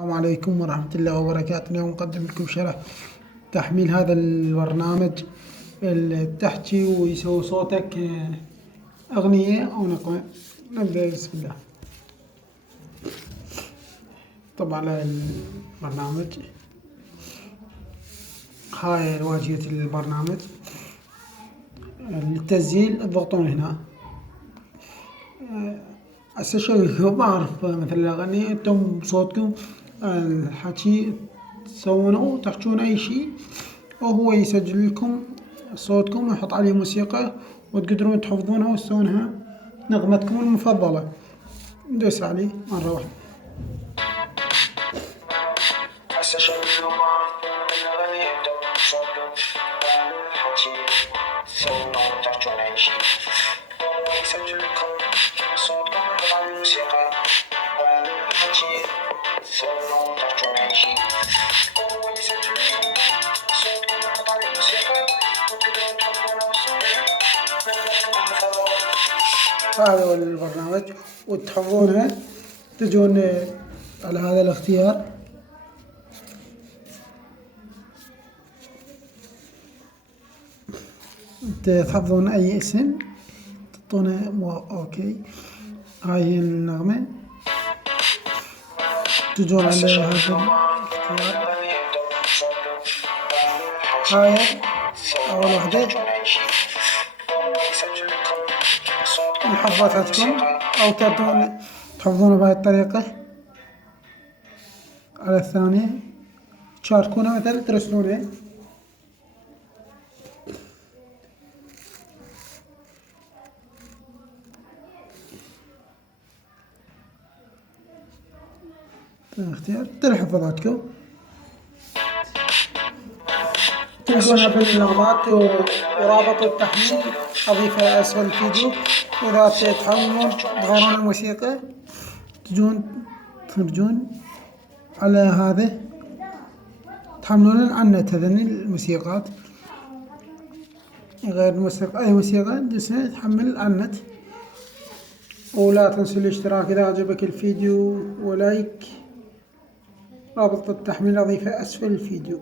السلام عليكم ورحمة الله وبركاته. اليوم نقدم لكم شرح تحميل هذا البرنامج اللي تحكي ويسوي صوتك اغنية او نغمة. نبدأ بسم الله. طبعا على البرنامج هاي واجهة البرنامج. للتسجيل اضغطون هنا. هسه شوي ما اعرف مثل الاغاني انتم بصوتكم الحكي تسوونه تحجون اي شيء وهو يسجل لكم صوتكم ويحط عليه موسيقى وتقدرون تحفظونها وتسوونها نغمتكم المفضلة. ندوس عليه مرة واحدة. هسه شوي ما اعرف الاغاني انتم بصوتكم الحكي تسوونه تحجون اي شيء وهو يسجل لكم صوتكم ويحط عليه موسيقى والحكي تسوونه تحجون اي شيء وهو يسجل لكم صوتكم ويحط عليه موسيقى وتقدرون تحفظونه وتسوونها نغمتكم المفضلة. هذا هو البرنامج وتحفظونها. تجون على هذا الاختيار تحفظون اي اسم تعطونه اوكي. هاي هي النغمة. تجون على هذا الاختيار. هاي اول وحدة محفظتكم او تبون تحفظونه بهاي الطريقة. على الثانية تشاركونه مثلا ترسلونه. اختيار حفظاتكم تلقونها بالنغمات ورابط التحميل أضيفه أسفل الفيديو. وإذا تحملون تغيرون الموسيقى ترجون على هذا تحملون عنت هذني الموسيقات. غير الموسيقى أي موسيقى ندوسها تحمل عنت. ولا تنسوا الاشتراك إذا عجبك الفيديو ولايك. رابط التحميل أضيفه أسفل الفيديو.